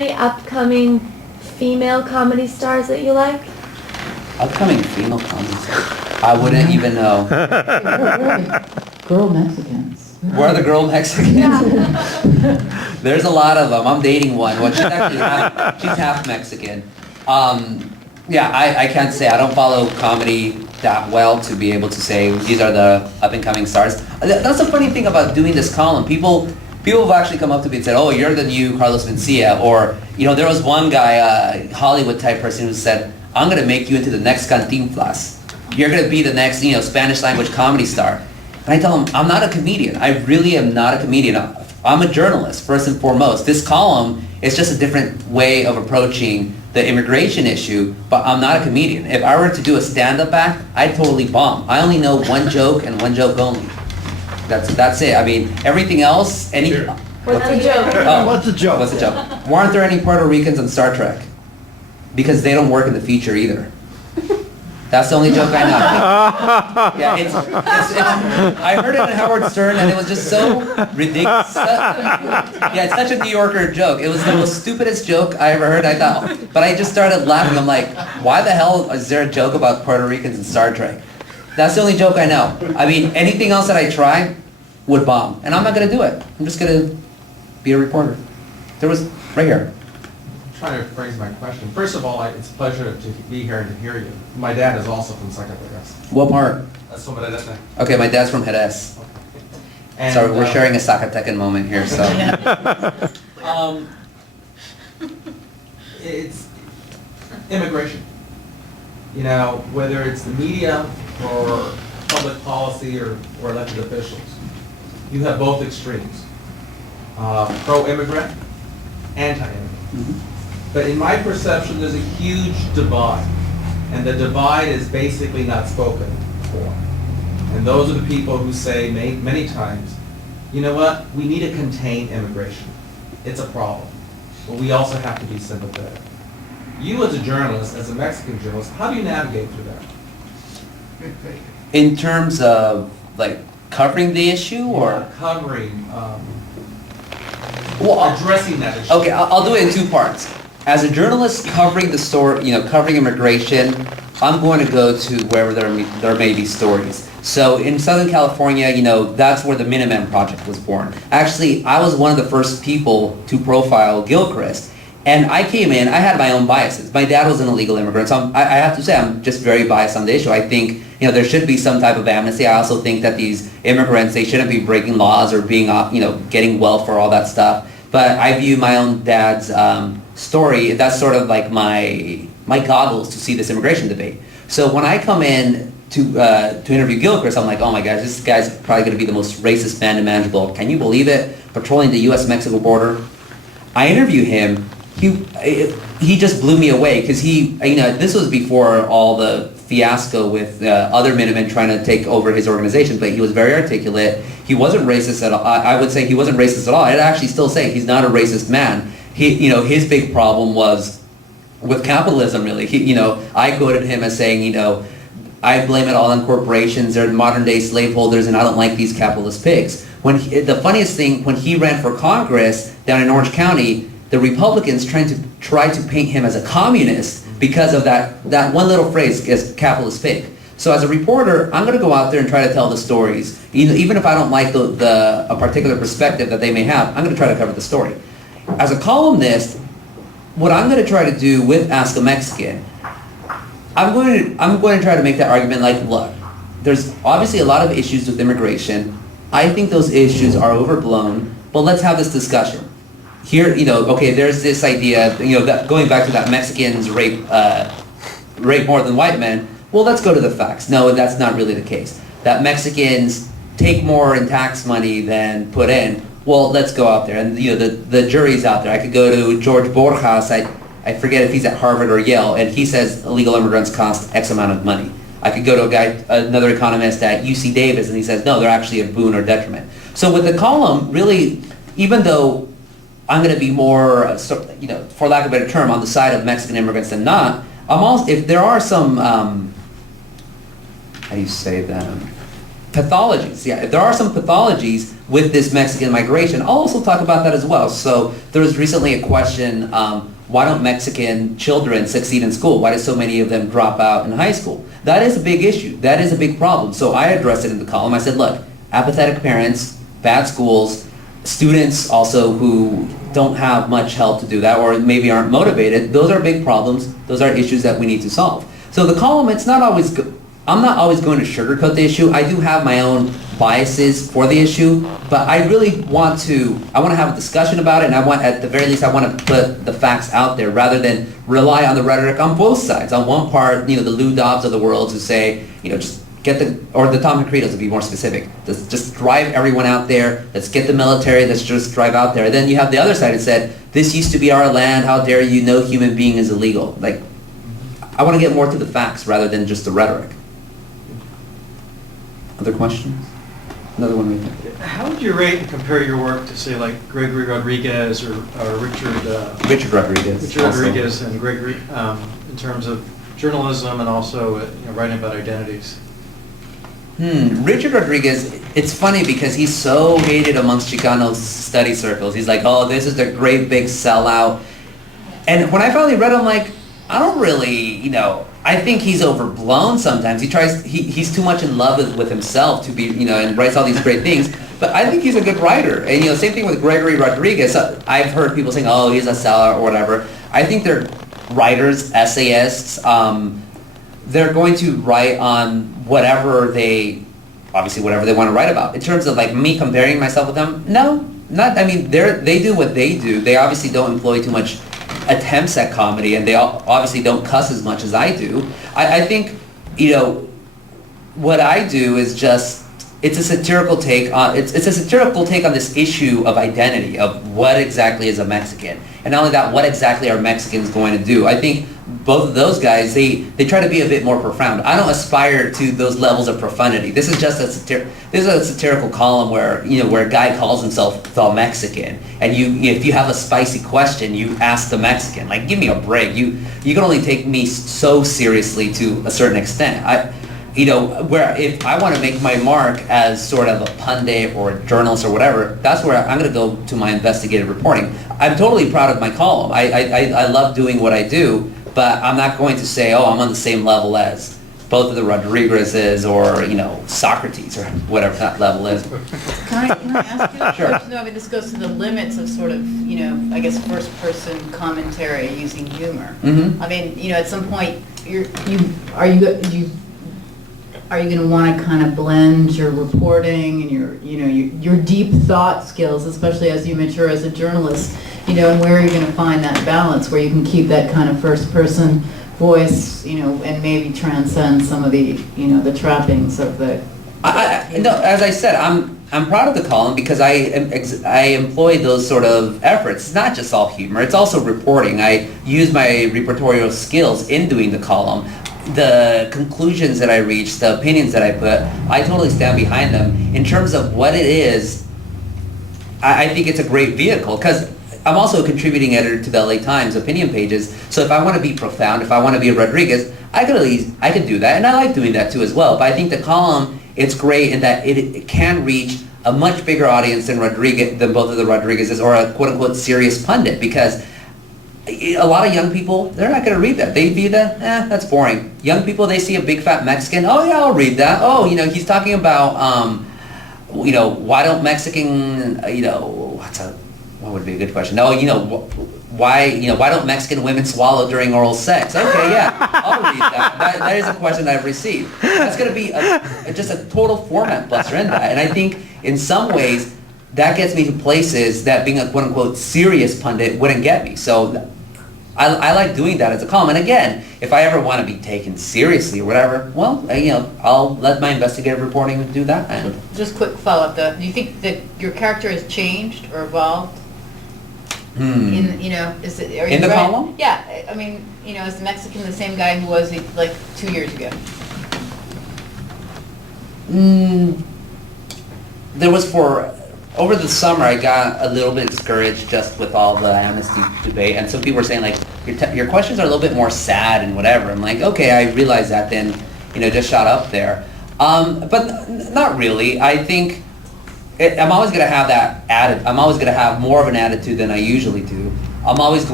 Any upcoming female comedy stars that you like? Upcoming female comedy stars? I wouldn't even know. Girl Mexicans. Where are the girl Mexicans? There's a lot of them. I'm dating one. Well, she's actually half Mexican. Yeah, I can't say. I don't follow comedy that well to be able to say these are the up-and-coming stars. That's the funny thing about doing this column. People have actually come up to me and said, "Oh, you're the new Carlos Mencia," or there was one guy, Hollywood type person, who said, "I'm gonna make you into the next Cantinflas. You're gonna be the next, Spanish language comedy star." And I tell him, I'm not a comedian. I really am not a comedian. I'm a journalist, first and foremost. This column is just a different way of approaching the immigration issue, but I'm not a comedian. If I were to do a stand-up act, I'd totally bomb. I only know one joke and one joke only. That's it. I mean, everything else, What's the joke? Oh, What's the joke? What's the joke? Why aren't there any Puerto Ricans on Star Trek? Because they don't work in the feature either. That's the only joke I know. Yeah, I heard it in Howard Stern, and it was just so ridiculous. Yeah, it's such a New Yorker joke. It was the most stupidest joke I ever heard. I thought, but I just started laughing. I'm like, why the hell is there a joke about Puerto Ricans in Star Trek? That's the only joke I know. I mean, anything else that I try would bomb, and I'm not gonna do it. I'm just gonna be a reporter. There was right here. Trying to phrase my question. First of all, it's a pleasure to be here and to hear you. My dad is also from Zacatecas. What part? That's from Medellin. Okay, my dad's from Jerez. And, Sorry, we're sharing a Zacatecan moment here, so. It's immigration. Whether it's the media or public policy or elected officials, you have both extremes. Pro-immigrant, anti-immigrant. Mhm. But in my perception, there's a huge divide, and the divide is basically not spoken for. And those are the people who say many times, you know what, we need to contain immigration. It's a problem, but we also have to be sympathetic. You as a journalist, as a Mexican journalist, how do you navigate through that? In terms of like covering the issue, or Covering, well, addressing that issue. okay, I'll do it in two parts. As a journalist covering the story, covering immigration, I'm going to go to wherever there may be stories. So in Southern California, that's where the Minuteman Project was born. Actually, I was one of the first people to profile Gilchrist. And I came in, I had my own biases. My dad was an illegal immigrant, so I have to say I'm just very biased on the issue. I think, there should be some type of amnesty. I also think that these immigrants, they shouldn't be breaking laws or being, getting welfare, all that stuff. But I view my own dad's story, that's sort of like my goggles to see this immigration debate. So when I come in to interview Gilchrist, I'm like, oh my gosh, this guy's probably going to be the most racist man imaginable. Can you believe it? Patrolling the U.S.-Mexico border. I interview him. He just blew me away because this was before all the fiasco with other Minutemen trying to take over his organization, but he was very articulate. He wasn't racist at all. I would say he wasn't racist at all. I'd actually still say he's not a racist man. His big problem was with capitalism, really. I quoted him as saying, I blame it all on corporations. They're modern day slaveholders, and I don't like these capitalist pigs. The funniest thing, when he ran for Congress down in Orange County, the Republicans tried to paint him as a communist because of that one little phrase, as capitalist pig. So as a reporter, I'm going to go out there and try to tell the stories. Even if I don't like a particular perspective that they may have, I'm going to try to cover the story. As a columnist, what I'm going to try to do with Ask a Mexican, I'm going to try to make that argument like, look, there's obviously a lot of issues with immigration. I think those issues are overblown, but let's have this discussion. Here, okay, there's this idea, that going back to that Mexicans rape more than white men. Well, let's go to the facts. No, that's not really the case. That Mexicans take more in tax money than put in. Well, let's go out there, and the jury's out there. I could go to George Borjas. I forget if he's at Harvard or Yale, and he says illegal immigrants cost X amount of money. I could go to another economist at UC Davis, and he says no, they're actually a boon or detriment. So with the column, really, even though I'm going to be more, for lack of a better term, on the side of Mexican immigrants than not, if there are some, how do you say them? Pathologies. Yeah, if there are some pathologies, with this Mexican migration, I'll also talk about that as well. So there was recently a question, why don't Mexican children succeed in school? Why do so many of them drop out in high school? That is a big issue. That is a big problem. So I addressed it in the column. I said, look, apathetic parents, bad schools, students also who don't have much help to do that or maybe aren't motivated, those are big problems. Those are issues that we need to solve. So the column, it's not always, I'm not always going to sugarcoat the issue. I do have my own biases for the issue, but I really want to have a discussion about it, and I want, at the very least, I want to put the facts out there rather than rely on the rhetoric on both sides. On one part, the Lou Dobbs of the world who say, just get or the Tom Credos to be more specific, just drive everyone out there, let's get the military, let's just drive out there. And then you have the other side that said, this used to be our land, how dare you, no human being is illegal. Like, I want to get more to the facts rather than just the rhetoric. Other questions? Another one right there. How would you rate and compare your work to, say, like Gregory Rodriguez or Richard Rodriguez. Rodriguez and Gregory in terms of journalism and also writing about identities? Richard Rodriguez, it's funny because he's so hated amongst Chicano study circles. He's like, oh, this is the great big sellout. And when I finally read him, I'm like, I don't really, I think he's overblown sometimes. He's too much in love with himself to be, and writes all these great things. But I think he's a good writer. And, same thing with Gregory Rodriguez. I've heard people saying, oh, he's a sellout or whatever. I think they're writers, essayists. They're going to write on whatever they want to write about. In terms of like me comparing myself with them, no, not, they do what they do. They obviously don't employ too much attempts at comedy, and they obviously don't cuss as much as I do. I think, what I do is just, it's a satirical take on this issue of identity, of what exactly is a Mexican. And not only that, what exactly are Mexicans going to do? I think both of those guys, they try to be a bit more profound. I don't aspire to those levels of profundity. This is just a satirical column where a guy calls himself the Mexican, and if you have a spicy question, you ask the Mexican. Like, give me a break. You can only take me so seriously to a certain extent. Where if I want to make my mark as sort of a pundit or a journalist or whatever, that's where I'm going to go to my investigative reporting. I'm totally proud of my column. I love doing what I do, but I'm not going to say, oh, I'm on the same level as both of the Rodriguez's or, Socrates or whatever that level is. Can I ask you a Sure. question? I mean, this goes to the limits of sort of, I guess first-person commentary using humor. Mm-hmm. I mean, at some point, are you going to want to kind of blend your reporting and your deep thought skills, especially as you mature as a journalist, and where are you going to find that balance where you can keep that kind of first-person voice, and maybe transcend some of the, the trappings of the... No, as I said, I'm proud of the column because I employ those sort of efforts. It's not just all humor, it's also reporting. I use my reportorial skills in doing the column. The conclusions that I reach, the opinions that I put, I totally stand behind them. In terms of what it is, I think it's a great vehicle because I'm also a contributing editor to the LA Times opinion pages. So if I want to be profound, if I want to be a Rodriguez, I could do that, and I like doing that too as well. But I think the column, it's great in that it can reach a much bigger audience than both of the Rodriguez's, or a quote unquote serious pundit, because a lot of young people, they're not going to read that. They view that, that's boring. Young people, they see a big fat Mexican, oh yeah, I'll read that. Oh, he's talking about, why don't Mexican, what would be a good question? No, why don't Mexican women swallow during oral sex? Okay, yeah, I'll read that. That is a question I've received. That's going to be just a total format buster in that. And I think in some ways, that gets me to places that being a quote-unquote serious pundit wouldn't get me. So I like doing that as a column. And again, if I ever want to be taken seriously or whatever, well, I'll let my investigative reporting do that. And Just quick follow-up though. Do you think that your character has changed or evolved? In the column? Yeah, I mean, is the Mexican the same guy who was like 2 years ago? There was over the summer, I got a little bit discouraged just with all the amnesty debate, and some people were saying like, your questions are a little bit more sad and whatever. I'm like, okay, I realize that, then just shot up there. But not really. I think I'm always gonna have that I'm always gonna have more of an attitude than I usually do. I'm always going